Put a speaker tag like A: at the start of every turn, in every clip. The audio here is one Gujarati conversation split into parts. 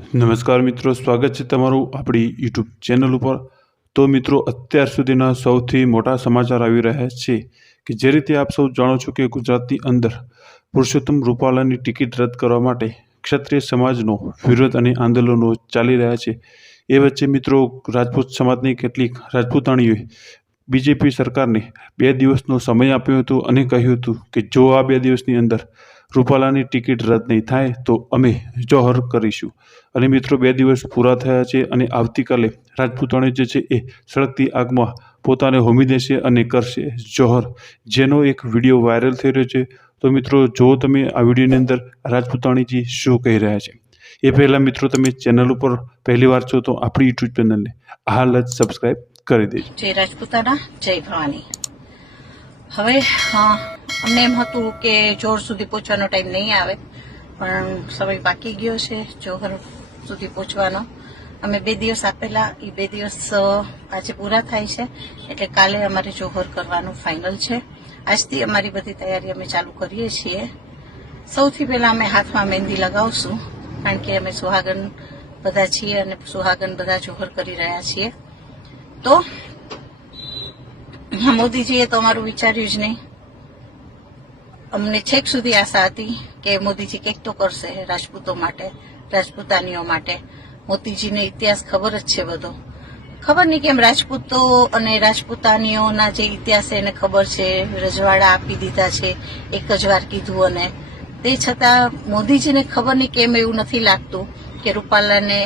A: નમસ્કાર મિત્રો, સ્વાગત છે તમારું આપણી યુટ્યુબ ચેનલ ઉપર. તો મિત્રો, અત્યાર સુધીના સૌથી મોટા સમાચાર આવી રહ્યા છે કે જે રીતે આપ સૌ જાણો છો કે ગુજરાતની અંદર પુરુષોત્તમ રૂપાલાની ટિકિટ રદ કરવા માટે ક્ષત્રિય સમાજનો વિરોધ અને આંદોલનો ચાલી રહ્યા છે. એ વચ્ચે મિત્રો, રાજપૂત સમાજની કેટલીક રાજપૂતાણીઓએ બીજેપી સરકારને બે દિવસનો સમય આપ્યો હતો અને કહ્યું હતું કે જો આ બે દિવસની અંદર રૂપાલાની ટિકિટ રદ નહીં થાય તો અમે જોહર કરીશું. અને મિત્રો, બે દિવસ પૂરા થયા છે અને આવતીકાલે રાજપૂતાણી જે છે એ સળગતી આગમાં પોતાને હોમી દેશે અને કરશે જોહર, જેનો એક વીડિયો વાયરલ થઈ રહ્યો છે. તો મિત્રો, જો તમે આ વિડીયોની અંદર રાજપૂતાણીજી શું કહી રહ્યા છે? એ પહેલાં મિત્રો, તમે ચેનલ ઉપર પહેલી વાર છો તો આપણી યુટ્યુબ ચેનલને હાલ જ સબસ્ક્રાઈબ કરી દેજો.
B: જય રાજપૂતાના જય ભવાની. હવે અમને એમ હતું કે જોર સુધી પહોંચવાનો ટાઈમ નહીં આવે, પણ સમય બાકી ગયો છે જોહર સુધી પહોંચવાનો. અમે બે દિવસ આપેલા, એ બે દિવસ આજે પૂરા થાય છે, એટલે કાલે અમારે જોહર કરવાનું ફાઇનલ છે. આજથી અમારી બધી તૈયારી અમે ચાલુ કરીએ છીએ. સૌથી પહેલા અમે હાથમાં મહેંદી લગાવશું, કારણ કે અમે સુહાગન બધા છીએ અને સુહાગન બધા જોહર કરી રહ્યા છીએ. તો, મોદીજીએ તો અમારું વિચાર્યું જ નહીં. અમને છેક સુધી આશા હતી કે મોદીજી કંઈક તો કરશે રાજપૂતો માટે, રાજપૂતાનીઓ માટે. મોદીજીને ઇતિહાસ ખબર જ છે બધો. ખબર નહીં કેમ રાજપૂતો અને રાજપૂતાનીઓના જે ઇતિહાસ એને ખબર છે, રજવાડા આપી દીધા છે, એક જ વાર કીધું અને તે છતાં મોદીજીને ખબર નહીં કેમ એવું નથી લાગતું કે રૂપાલાને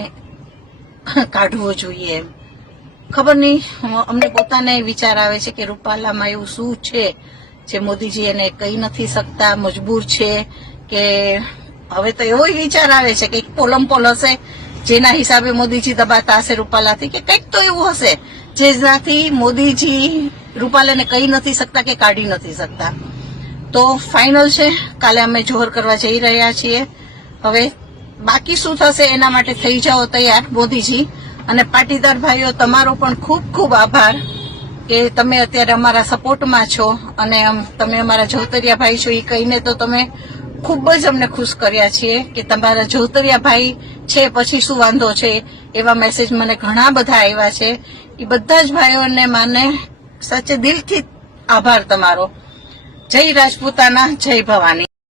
B: કાઢવો જોઈએ એમ. ખબર નહીં, અમને પોતાને વિચાર આવે છે કે રૂપાલામાં એવું શું છે? જે મોદીજી એને કહી નથી શકતા, મજબૂર છે કે હવે તો એવો વિચાર આવે છે કે પોલમ પોલ હશે, જેના હિસાબે મોદીજી દબાતા હશે રૂપાલાથી, કે કંઈક તો એવું હશે જેનાથી મોદીજી રૂપાલાને કહી નથી શકતા કે કાઢી નથી શકતા. તો ફાઇનલ છે, કાલે અમે જોહર કરવા જઈ રહ્યા છીએ. હવે બાકી શું થશે એના માટે થઈ જાઓ તૈયાર મોદીજી. અને પાટીદાર ભાઈઓ, તમારો પણ ખૂબ ખૂબ આભાર. કે તમે અત્યારે અમારા સપોર્ટમાં છો અને તમે અમારા જોતરિયા ભાઈ છો, એ કહીને તો તમે ખૂબ જ અમને ખુશ કર્યા છીએ કે તમારા જોતરિયા ભાઈ છે, પછી શું વાંધો છે, એવા મેસેજ મને ઘણા બધા આવ્યા છે. એ બધા જ ભાઈઓને મને સાચે દિલથી આભાર તમારો. જય રાજપૂતાના, જય ભવાની.